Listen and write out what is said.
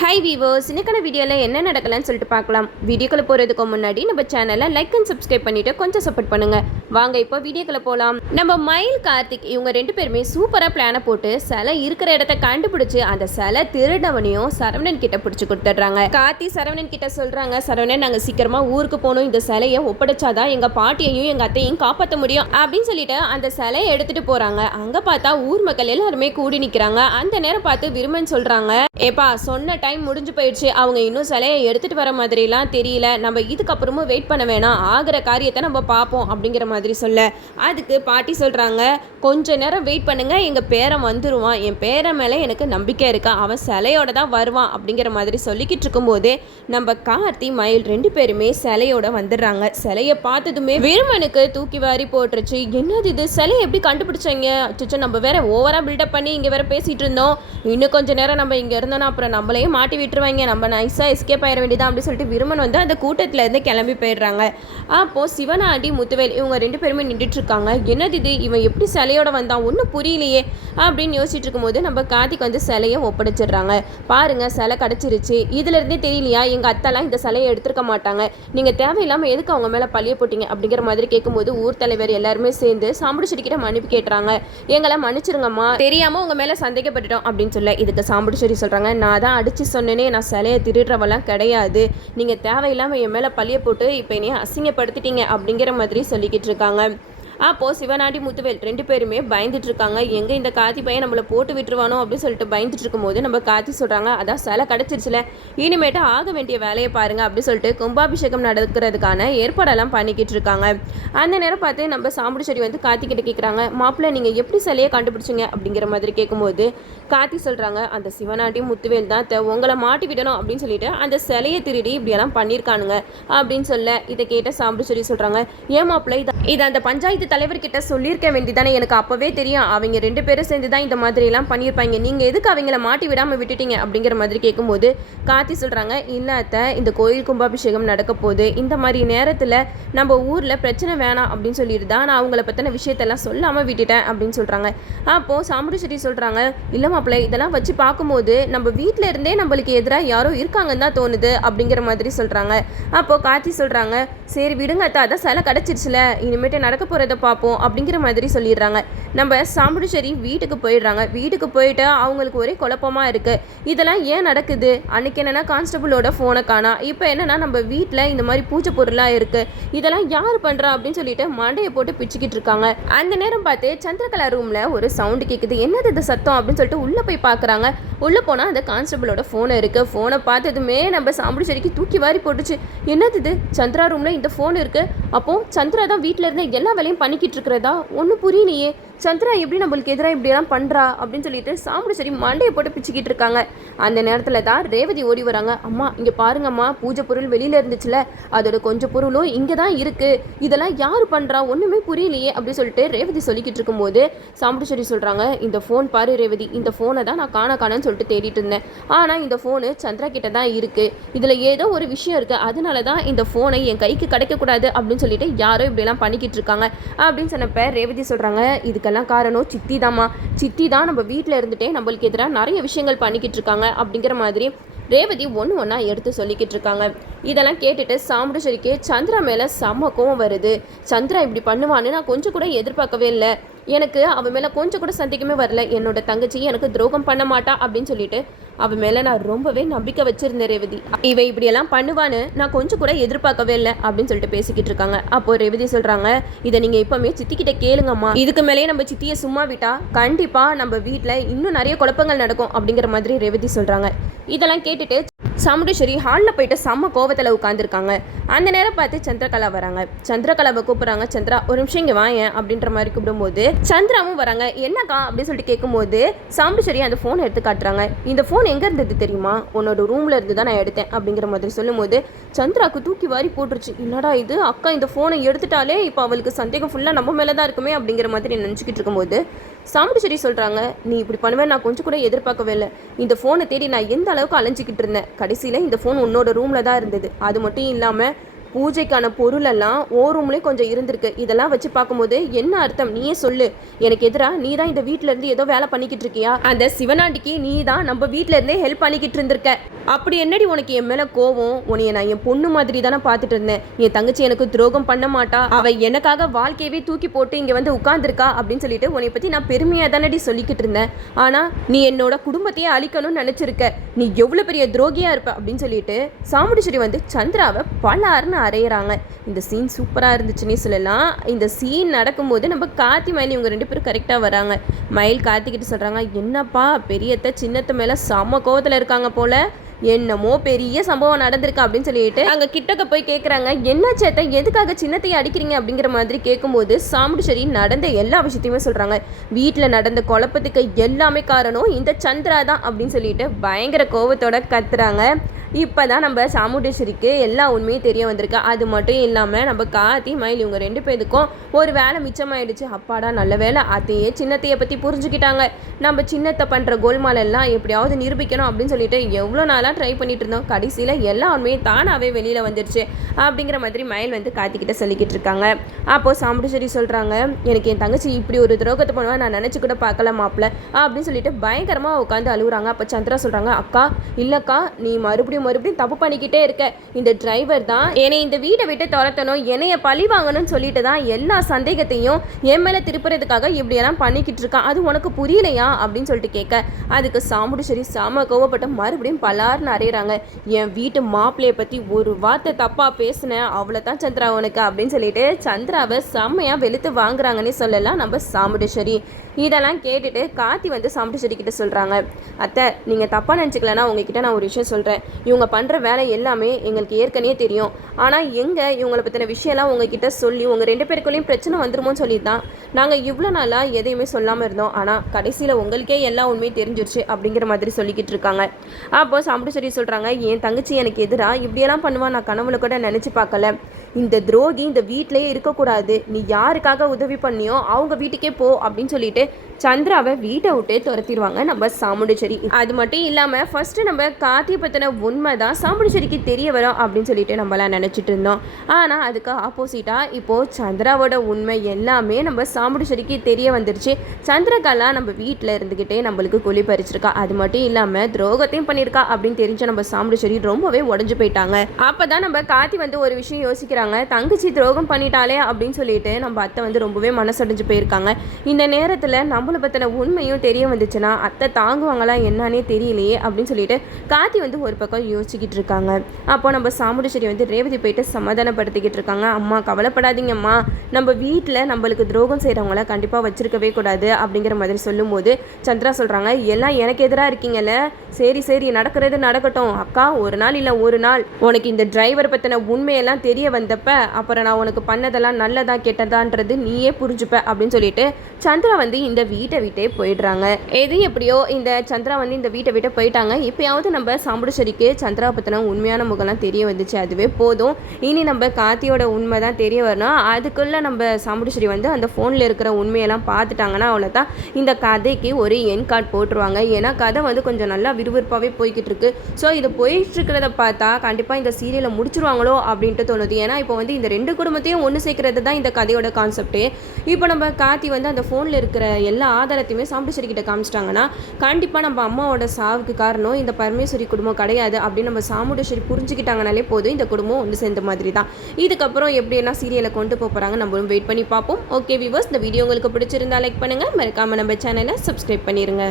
Hi viewers, இன்னைக்கான வீடியோவில் என்ன நடக்கலாம்னு சொல்லிட்டு பார்க்கலாம். வீடியோக்குள்ளே போகிறதுக்கு முன்னாடி நம்ம சேனலை லைக் அண்ட் சப்ஸ்கிரைப் பண்ணிவிட்டு கொஞ்சம் சப்போர்ட் பண்ணுங்கள். வாங்க இப்போ வீடியோக்குள்ளே போகலாம். நம்ம மயில் கார்த்திக் இவங்க ரெண்டு பேருமே சூப்பராக பிளானை போட்டு சிலை இருக்கிற இடத்த கண்டுபிடிச்சி அந்த சிலை திருடவனையும் சரவணன் கிட்ட பிடிச்சி கொடுத்துட்றாங்க. கார்த்தி சரவணன் கிட்ட சொல்கிறாங்க, சரவணன் நாங்கள் சீக்கிரமாக ஊருக்கு போகணும், இந்த சிலையை ஒப்படைச்சாதான் எங்கள் பாட்டியையும் எங்கள் அத்தையும் காப்பாற்ற முடியும் அப்படின்னு சொல்லிட்டு அந்த சிலையை எடுத்துகிட்டு போகிறாங்க. அங்கே பார்த்தா ஊர் மக்கள் எல்லாருமே கூடி நிற்கிறாங்க. அந்த நேரம் பார்த்து விரும்பன் சொல்கிறாங்க, ஏப்பா சொன்ன டைம் முடிஞ்சு போயிடுச்சு, அவங்க இன்னும் சிலையை எடுத்துகிட்டு வர மாதிரிலாம் தெரியல, நம்ம இதுக்கப்புறமும் வெயிட் பண்ண வேணாம், ஆகிற காரியத்தை நம்ம பார்ப்போம் அப்படிங்கிற மாதிரி சொல்ல, அதுக்கு பாட்டி சொல்கிறாங்க, கொஞ்ச நேரம் வெயிட் பண்ணுங்க, எங்கள் பேரன் வந்துடுவான், என் பேரன் மேலே எனக்கு நம்பிக்கை இருக்கா, அவன் சிலையோட தான் வருவான் அப்படிங்கிற மாதிரி சொல்லிக்கிட்டு இருக்கும்போதே நம்ம கார்த்தி மயில் ரெண்டு பேருமே சிலையோட வந்துடுறாங்க. சிலையை பார்த்ததுமே விருமனுக்கு தூக்கி வாரி போட்டுருச்சு. என்னது இது, சிலையை எப்படி கண்டுபிடிச்சாங்க? அச்சோ, நம்ம வேற ஓவராக பில்டப் பண்ணி இங்கே வேற பேசிகிட்டு இருந்தோம், இன்னும் கொஞ்ச நேரம் நம்ம இங்கே இருந்தோன்னா அப்புறம் நம்மளையும் மாட்டி விட்டுருவாங்க, நம்ம நைஸாக எஸ்கேப் ஆயிட வேண்டியதான் அப்படின்னு சொல்லிட்டு விருமன் வந்து அந்த கூட்டத்தில் இருந்து கிளம்பி போயிடுறாங்க. அப்போது சிவனாண்டி முத்துவேல் இவங்க ரெண்டு பேருமே நின்றுட்டு இருக்காங்க. என்னது இது, இவன் எப்படி சிலையோட வந்தான், ஒன்றும் புரியலையே அப்படின்னு யோசிச்சுட்டு இருக்கும்போது நம்ம கார்த்திக் வந்து சிலையை ஒப்படைச்சிடுறாங்க. பாருங்க, சிலை கிடச்சிருச்சு, இதுலேருந்தே தெரியலையா எங்கள் அத்தெல்லாம் இந்த சிலையை எடுத்துருக்க மாட்டாங்க, நீங்கள் தேவையில்லாமல் எதுக்கு அவங்க மேலே பழிய போட்டிங்க அப்படிங்கிற மாதிரி கேட்கும்போது ஊர் தலைவர் எல்லாருமே சேர்ந்து சாம்புடு செடிக்கிட்ட மன்னிப்பு கேட்டுறாங்க. எங்களை மன்னிச்சிருங்கம்மா, தெரியாமல் உங்கள் மேலே சந்தேகப்பட்டுட்டோம் அப்படின்னு சொல்ல, இதுக்கு சாம்புடு செடி சொல்கிறாங்க, நான் தான் அடித்து சொன்னேனே, நான் சிலையை திருடுறவெல்லாம் கிடையாது, நீங்கள் தேவையில்லாமல் என் மேலே பழிய போட்டு இப்போ என்னைய அசிங்கப்படுத்திட்டீங்க அப்படிங்கிற மாதிரி சொல்லிக்கிட்டு இருக்காங்க. அப்போது சிவனாண்டி முத்துவேல் ரெண்டு பேருமே பயந்துட்டு இருக்காங்க. எங்கே இந்த கார்த்தி பையன் நம்மளை போட்டு விட்டுருவானோ அப்படின்னு சொல்லிட்டு பயந்துட்டு இருக்கும்போது நம்ம கார்த்தி சொல்கிறாங்க, அதான் சிலை கிடச்சிருச்சுல, இனிமேட்டு ஆக வேண்டிய வேலையை பாருங்கள் அப்படின்னு சொல்லிட்டு கும்பாபிஷேகம் நடக்கிறதுக்கான ஏற்பாடெல்லாம் பண்ணிக்கிட்டு இருக்காங்க. அந்த நேரம் பார்த்து நம்ம சாம்புடு செடி வந்து கார்த்தி கிட்ட கேட்குறாங்க, மாப்பிள்ளை நீங்கள் எப்படி சிலையை கண்டுபிடிச்சிங்க அப்படிங்கிற மாதிரி கேட்கும்போது கார்த்தி சொல்கிறாங்க, அந்த சிவனாண்டி முத்துவேல் தான் உங்களை மாட்டி விடணும் அப்படின்னு சொல்லிட்டு அந்த சிலையை திருடி இப்படியெல்லாம் பண்ணியிருக்கானுங்க அப்படின்னு சொல்ல, இதை கேட்ட சாம்புடு செடி சொல்கிறாங்க, ஏன் மாப்பிள்ளை இது அந்த பஞ்சாயத்து தலைவர்கிட்ட சொல்லியிருக்க வேண்டியதானே, எனக்கு அப்போவே தெரியும் அவங்க ரெண்டு பேரும் சேர்ந்து தான் இந்த மாதிரிலாம் பண்ணியிருப்பாங்க, நீங்கள் எதுக்கு அவங்கள மாட்டி விடாமல் விட்டுட்டீங்க அப்படிங்கிற மாதிரி கேட்கும்போது கார்த்தி சொல்கிறாங்க, இல்லாத இந்த கோயில் கும்பாபிஷேகம் நடக்க போகுது, இந்த மாதிரி நேரத்தில் நம்ம ஊரில் பிரச்சனை வேணாம் அப்படின்னு சொல்லிட்டு தான் நான் அவங்கள பற்றின விஷயத்தெல்லாம் சொல்லாமல் விட்டுட்டேன் அப்படின்னு சொல்கிறாங்க. அப்போது சாமுடி செடி சொல்கிறாங்க, இல்லை மாப்பிள்ளை இதெல்லாம் வச்சு பார்க்கும்போது நம்ம வீட்டில் இருந்தே நம்மளுக்கு எதிராக யாரோ இருக்காங்கன்னு தான் தோணுது அப்படிங்கிற மாதிரி சொல்கிறாங்க. அப்போது கார்த்தி சொல்கிறாங்க, சரி விடுங்க அத்தா, அதான் சிலை கிடச்சிருச்சுல, இனிமேட்டு நடக்க போகிறத பார்ப்போம் அப்படிங்கிற மாதிரி சொல்லிடுறாங்க. நம்ம சாம்புடிச்சேரி வீட்டுக்கு போயிடுறாங்க. வீட்டுக்கு போயிட்டு அவங்களுக்கு ஒரே குழப்பமாக இருக்குது, இதெல்லாம் ஏன் நடக்குது, அன்றைக்கி என்னென்னா கான்ஸ்டபிளோட ஃபோனை காணா, இப்போ என்னென்னா நம்ம வீட்டில் இந்த மாதிரி பூஜை பொருளாக இருக்குது, இதெல்லாம் யார் பண்ணுறா அப்படின்னு சொல்லிட்டு மண்டையை போட்டு பிச்சுக்கிட்டு இருக்காங்க. அந்த நேரம் பார்த்து சந்திரகலா ரூமில் ஒரு சவுண்டு கேட்குது, என்னது இது சத்தம் அப்படின்னு சொல்லிட்டு உள்ளே போய் பார்க்குறாங்க. உள்ளே போனால் அந்த கான்ஸ்டபிளோட ஃபோனை இருக்குது. ஃபோனை பார்த்ததுமே நம்ம சாம்புடிச்சேரிக்கு தூக்கி வாரி போட்டுச்சு. என்னது இது, சந்திரா ரூமில் இந்த ஃபோன் இருக்குது, அப்போது சந்திரா தான் வீட்டில் இருந்து எல்லா வேலையும் பண்ணிக்கிட்டு இருக்கிறதா, ஒன்றும் புரியலையே, சந்திரா எப்படி நம்மளுக்கு எதிராக இப்படியெல்லாம் பண்ணுறா அப்படின்னு சொல்லிட்டு சாமுடிச்சேரி மண்டையை போட்டு பிச்சுக்கிட்டு இருக்காங்க. அந்த நேரத்தில் தான் ரேவதி ஓடி வராங்க. அம்மா இங்கே பாருங்கம்மா, பூஜை பொருள் வெளியில் இருந்துச்சுல, அதோட கொஞ்சம் பொருளும் இங்கே தான் இருக்குது, இதெல்லாம் யார் பண்ணுறா ஒன்றுமே புரியலையே அப்படின்னு சொல்லிட்டு ரேவதி சொல்லிக்கிட்டு இருக்கும்போது சாமுடிச்சேரி சொல்கிறாங்க, இந்த ஃபோன் பாரு ரேவதி, இந்த ஃபோனை தான் நான் காணான்னு சொல்லிட்டு தேடிட்டு இருந்தேன், ஆனால் இந்த ஃபோனு சந்திரா கிட்ட தான் இருக்குது, இதில் ஏதோ ஒரு விஷயம் இருக்குது, அதனால தான் இந்த ஃபோனை என் கைக்கு கிடைக்கக்கூடாது அப்படின்னு சொல்லிட்டு யாரோ இப்படியெல்லாம் பண்ணிக்கிட்டு இருக்காங்க அப்படின்னு சொன்னப்ப ரேவதி சொல்கிறாங்க, இதுக்கெல்லாம் காரணம் சித்தி தாம்மா, சித்தி தான் நம்ம வீட்டில் இருந்துகிட்டே நம்மளுக்கு எதிராக நிறைய விஷயங்கள் பண்ணிக்கிட்டு இருக்காங்க அப்படிங்கிற மாதிரி ரேவதி ஒன்றா எடுத்து சொல்லிக்கிட்டு இருக்காங்க. இதெல்லாம் கேட்டுட்டு சாமுடிச்சேரிக்கு சந்திரா மேலே செம்ம கோவம் வருது. சந்திரா இப்படி பண்ணுவான்னு நான் கொஞ்சம் கூட எதிர்பார்க்கவே இல்லை, எனக்கு அவன் மேலே கொஞ்சம் கூட சந்தேகமே வரல, என்னோட தங்கச்சி எனக்கு துரோகம் பண்ண மாட்டா அப்படின்னு சொல்லிட்டு அவன் மேலே நான் ரொம்பவே நம்பிக்கை வச்சிருந்தேன் ரேவதி, இவ இப்படியெல்லாம் பண்ணுவான்னு நான் கொஞ்சம் கூட எதிர்பார்க்கவே இல்லை அப்படின்னு சொல்லிட்டு பேசிக்கிட்டு இருக்காங்க. அப்போ ரேவதி சொல்கிறாங்க, இதை நீங்கள் இப்போவுமே சித்திக்கிட்ட கேளுங்கம்மா, இதுக்கு மேலேயே நம்ம சித்தியை சும்மா விட்டா கண்டிப்பாக நம்ம வீட்டில் இன்னும் நிறைய குழப்பங்கள் நடக்கும் அப்படிங்கிற மாதிரி ரேவதி சொல்கிறாங்க. இதெல்லாம் கேட்டுட்டு சாமுண்டீஸ்வரி ஹாலில் போயிட்டு செம்ம கோவத்தில் உட்காந்துருக்காங்க. அந்த நேரம் பார்த்து சந்திரகலா வராங்க. சந்திரகலாவை கூப்பிட்றாங்க, சந்திரா ஒரு நிமிஷம் இங்கே வாயேன் அப்படின்ற மாதிரி கூப்பிடும்போது சந்திராவும் வராங்க. என்னக்கா அப்படின்னு சொல்லிட்டு கேட்கும்போது சாமுண்டீஸ்வரி அந்த ஃபோனை எடுத்து காட்டுறாங்க. இந்த ஃபோன் எங்கே இருந்தது தெரியுமா, உன்னோட ரூமில் இருந்து தான் நான் எடுத்தேன் அப்படிங்கிற மாதிரி சொல்லும்போது சந்திராவுக்கு தூக்கி வாரி போட்டுருச்சு. என்னடா இது, அக்கா இந்த ஃபோனை எடுத்துட்டாலே இப்போ அவளுக்கு சந்தேகம் ஃபுல்லாக நம்ம மேலே தான் இருக்குமே அப்படிங்கிற மாதிரி நினச்சிக்கிட்டு இருக்கும்போது சாமுண்டீஸ்வரி சொல்கிறாங்க, நீ இப்படி பண்ணுவேன் நான் கொஞ்சம் கூட எதிர்பார்க்கவே இல்லை, இந்த ஃபோனை தேடி நான் எந்த அளவுக்கு அலைஞ்சிக்கிட்டு இருந்தேன், கடைசியில் இந்த ஃபோன் உன்னோட ரூமில் தான் இருந்தது, அது மட்டும் இல்லாமல் பூஜைக்கான பொருளெல்லாம் ரூம்லேயும் கொஞ்சம் இருந்திருக்கு. இதெல்லாம் வச்சு பார்க்கும்போது என்ன அர்த்தம் நீயே சொல்லு. எனக்கு எதிராக நீ தான் இந்த வீட்டில இருந்து ஏதோ வேலை பண்ணிக்கிட்டு இருக்கியா? அந்த சிவனாண்டிக்கு நீ தான் நம்ம வீட்டில இருந்தே ஹெல்ப் பண்ணிக்கிட்டு இருந்திருக்க. அப்படி என்னடி உனக்கு என் மேலே கோவம்? உன்னைய நான் என் பொண்ணு மாதிரி தானே பார்த்துட்டு இருந்தேன். என் தங்கச்சி எனக்கு துரோகம் பண்ண மாட்டா, அவ எனக்காக வாழ்க்கையவே தூக்கி போட்டு இங்கே வந்து உட்கார்ந்துருக்கா அப்படின்னு சொல்லிட்டு உன்னை பற்றி நான் பெருமையாக தானடி சொல்லிக்கிட்டு இருந்தேன். ஆனால் நீ என்னோட குடும்பத்தையே அழிக்கணும்னு நினச்சிருக்க. நீ எவ்வளோ பெரிய துரோகியாக இருப்ப அப்படின்னு சொல்லிட்டு சாமுண்டீஸ்வரி வந்து சந்திராவை பலார்னு அறையிறாங்க. இந்த சீன் சூப்பராக இருந்துச்சுன்னே சொல்லலாம். இந்த சீன் நடக்கும்போது நம்ம கார்த்தி மயில் இவங்க 2 பேரும் கரெக்டாக வராங்க. மயில் கார்த்திக்கிட்டு சொல்கிறாங்க, என்னப்பா பெரியத்த சின்னத்த மேலே செம்ம கோவத்தில் இருக்காங்க போல, என்னமோ பெரிய சம்பவம் நடந்திருக்கு அப்படின்னு சொல்லிட்டு அங்கே கிட்டக்க போய் கேட்குறாங்க. என்ன சேத்தை எதுக்காக சின்னத்தையை அடிக்கிறீங்க அப்படிங்கிற மாதிரி கேட்கும்போது சாமுண்டீஸ்வரி நடந்த எல்லா விஷயத்தையுமே சொல்கிறாங்க. வீட்டில் நடந்த குழப்பத்துக்கு எல்லாமே காரணம் இந்த சந்திரா தான் அப்படின்னு சொல்லிட்டு பயங்கர கோவத்தோட கத்துறாங்க. இப்போ தான் நம்ம சாமுண்டீஸ்வரிக்கு எல்லா உண்மையும் தெரிய வந்திருக்கு. அது மட்டும் இல்லாமல் நம்ம கார்த்தி மயில் இவங்க 2 பேருக்கும் ஒரு வேலை மிச்சமாயிடுச்சு. அப்பாடா நல்ல வேலை, அதையே சின்னத்தையை பற்றி புரிஞ்சுக்கிட்டாங்க. நம்ம சின்னத்தை பண்ணுற கோல்மாலெல்லாம் எப்படியாவது நிரூபிக்கணும் அப்படின்னு சொல்லிட்டு எவ்வளோ நாளாக ட்ரை பண்ணிட்டு இருந்தோம். கடைசியில் எல்லா உண்மையும் தானாகவே வெளியில் வந்துடுச்சு அப்படிங்கிற மாதிரி மயில் வந்து கார்த்திக்கிட்ட சொல்லிக்கிட்டு இருக்காங்க. அப்போது சாமுண்டீஸ்வரி சொல்கிறாங்க, எனக்கு என் தங்கச்சி இப்படி ஒரு துரோகத்தை பண்ணுவேன் நான் நினச்சி கூட பார்க்கல மாப்பிள்ள அப்படின்னு சொல்லிட்டு பயங்கரமாக உட்காந்து அழுகுறாங்க. அப்போ சந்திரா சொல்கிறாங்க, அக்கா இல்லைக்கா நீ மறுபடியும் தப்பு பண்ணிக்கிட்டே இருக்க. இந்த டிரைவர் தான் என்னை இந்த வீட்டை விட்டு துரத்தணும், என்னைய பழி வாங்கணும்னு சொல்லிட்டு தான் எல்லா சந்தேகத்தையும் என் மேலே திருப்புறதுக்காக இப்படியெல்லாம் பண்ணிக்கிட்டு இருக்கான். அது உனக்கு புரியலையா அப்படின்னு சொல்லிட்டு கேட்க அதுக்கு சாமுண்டீஸ்வரி சாம கோவப்பட்ட மறுபடியும் பலார்னு அறையிறாங்க. என் வீட்டு மாப்பிள்ளையை பற்றி ஒரு வார்த்தை தப்பாக பேசினேன் அவ்வளோதான் சந்திரா உனக்கு அப்படின்னு சொல்லிட்டு சந்திராவை செம்மையாக வெளுத்து வாங்குறாங்கன்னே சொல்லலாம் நம்ம சாமுண்டீஸ்வரி. இதெல்லாம் கேட்டுட்டு கார்த்தி வந்து சாமுண்டீஸ்வரி கிட்ட சொல்கிறாங்க, அத்தை நீங்கள் தப்பாக நினச்சிக்கலன்னா உங்ககிட்ட நான் ஒரு விஷயம் சொல்கிறேன். இவங்க பண்ணுற வேலை எல்லாமே எங்களுக்கு ஏற்கனவே தெரியும். ஆனால் இவங்களை பற்றின விஷயம்லாம் உங்ககிட்ட சொல்லி உங்கள் 2 பேருக்குள்ளேயும் பிரச்சனை வந்துருமோன்னு சொல்லி தான் நாங்கள் இவ்வளோ நாளாக எதையுமே சொல்லாமல் இருந்தோம். ஆனால் கடைசியில் உங்களுக்கே எல்லா உண்மையும் தெரிஞ்சிருச்சு அப்படிங்கிற மாதிரி சொல்லிக்கிட்டு இருக்காங்க. அப்போ சாமுண்டீஸ்வரி சொல்கிறாங்க, என் தங்கச்சி எனக்கு எதிராக இப்படியெல்லாம் பண்ணுவான் நான் கனவுல கூட நினச்சி பார்க்கல. இந்த துரோகி இந்த வீட்டிலேயே இருக்கக்கூடாது, நீ யாருக்காக உதவி பண்ணியோ அவங்க வீட்டுக்கே போ அப்படின்னு சொல்லிட்டு சந்திராவை வீட்டை விட்டு துரத்திடுவாங்க நம்ம சாமுண்டீஸ்வரி. அது மட்டும் இல்லாமல் ஃபர்ஸ்ட் நம்ம கார்த்தியை பற்றின உண்மை தான் சாமுண்டீஸ்வரிக்கு தெரிய வரும் அப்படின்னு சொல்லிட்டு நம்மளாம் நினச்சிட்டு இருந்தோம். ஆனால் அதுக்கு ஆப்போசிட்டாக இப்போது சந்திராவோட உண்மை எல்லாமே நம்ம சாமுண்டீஸ்வரிக்கு தெரிய வந்துருச்சு. சந்திரகாலாம் நம்ம வீட்டில் இருந்துக்கிட்டே நம்மளுக்கு குழி பறிச்சிருக்கா, அது மட்டும் இல்லாமல் துரோகத்தையும் பண்ணியிருக்கா அப்படின்னு தெரிஞ்ச நம்ம சாமுண்டீஸ்வரி ரொம்பவே உடஞ்சு போயிட்டாங்க. அப்போ தான் நம்ம கார்த்தி வந்து ஒரு விஷயம் யோசிக்கிறாங்க, தங்கச்சி துரோகம் பண்ணிட்டாலே அப்படின்னு சொல்லிட்டு நம்ம அத்தை வந்து ரொம்பவே மனசடைஞ்சு போயிருக்காங்க. இந்த நேரத்தில் நம்மளை பற்றின உண்மையும் தெரிய வந்துச்சுன்னா அத்தை தாங்குவாங்களா என்னன்னே தெரியலையே அப்படின்னு சொல்லிட்டு கார்த்தி வந்து ஒரு பக்கம் யோசிச்சுக்கிட்டு இருக்காங்க. அப்போ நம்ம சாமுண்டீஸ்வரி வந்து ரேவதி போயிட்டு சமாதானப்படுத்திக்கிட்டு இருக்காங்க. அம்மா கவலைப்படாதீங்கம்மா, நம்ம வீட்டில் நம்மளுக்கு துரோகம் செய்கிறவங்கள கண்டிப்பாக வச்சிருக்கவே கூடாது அப்படிங்கிற மாதிரி சொல்லும்போது சந்திரா சொல்கிறாங்க, எல்லாம் எனக்கு எதிராக இருக்கீங்கல்ல, சரி நடக்கிறது நடக்கட்டும் அக்கா, ஒரு நாள் இல்லை ஒரு நாள் உனக்கு இந்த டிரைவர் பற்றின உண்மையெல்லாம் தெரிய வந்தப்ப அப்புறம் நான் உனக்கு பண்ணதெல்லாம் நல்லதா கெட்டதான்றது நீயே புரிஞ்சுப்ப அப்படின்னு சொல்லிட்டு சந்திரா வந்து இந்த வீட்டை விட்டே போயிடுறாங்க. எது எப்படியோ இந்த சந்திரா வந்து இந்த வீட்டை விட்டு போயிட்டாங்க. இப்போயாவது நம்ம சாமுண்டீஸ்வரிக்கு சந்திரா பற்றின உண்மையான முகம்லாம் தெரிய வந்துச்சு, அதுவே போதும். இனி நம்ம கார்த்தியோட உண்மை தான் தெரிய வரணும். அதுக்குள்ளே நம்ம சாமுண்டீஸ்வரி வந்து அந்த ஃபோனில் இருக்கிற உண்மையெல்லாம் பார்த்துட்டாங்கன்னா அவ்வளோதான், இந்த கதைக்கு ஒரு என் கார்டு போட்டுருவாங்க. ஏன்னா கதை வந்து கொஞ்சம் நல்லா விறுவிறுப்பாகவே போய்கிட்டு இருக்கு. ஸோ இது போயிட்டுருக்கிறத பார்த்தா கண்டிப்பாக இந்த சீரியலை முடிச்சிருவாங்களோ அப்படின்ட்டு தோணுது. ஏன்னா இப்போ வந்து இந்த 2 குடும்பத்தையும் ஒன்று சேர்க்கறது தான் இந்த கதையோட கான்செப்டே. இப்போ நம்ம கார்த்தி வந்து அந்த ஃபோனில் இருக்கிற எல்லா ஆதாரத்தையுமே சாமுண்டீஸ்வரி கிட்ட காமிச்சிட்டாங்கன்னா கண்டிப்பாக நம்ம அம்மாவோட சாவுக்கு காரணம் இந்த பரமேஸ்வரி குடும்பம் கிடையாது அப்படின்னு நம்ம சாமுண்டீஸ்வரி புரிஞ்சுக்கிட்டாங்கனாலே போதும், இந்த குடும்பம் ஒன்று சேர்ந்த மாதிரி தான். இதுக்கப்புறம் எப்படின்னா சீரியலை கொண்டு போகிறாங்க நம்மளும் வெயிட் பண்ணி பார்ப்போம். ஓகே வியூவர்ஸ், இந்த வீடியோ உங்களுக்கு பிடிச்சிருந்தா லைக் பண்ணுங்கள், மறக்காமல் நம்ம சேனலை சப்ஸ்கிரைப் பண்ணிடுங்க.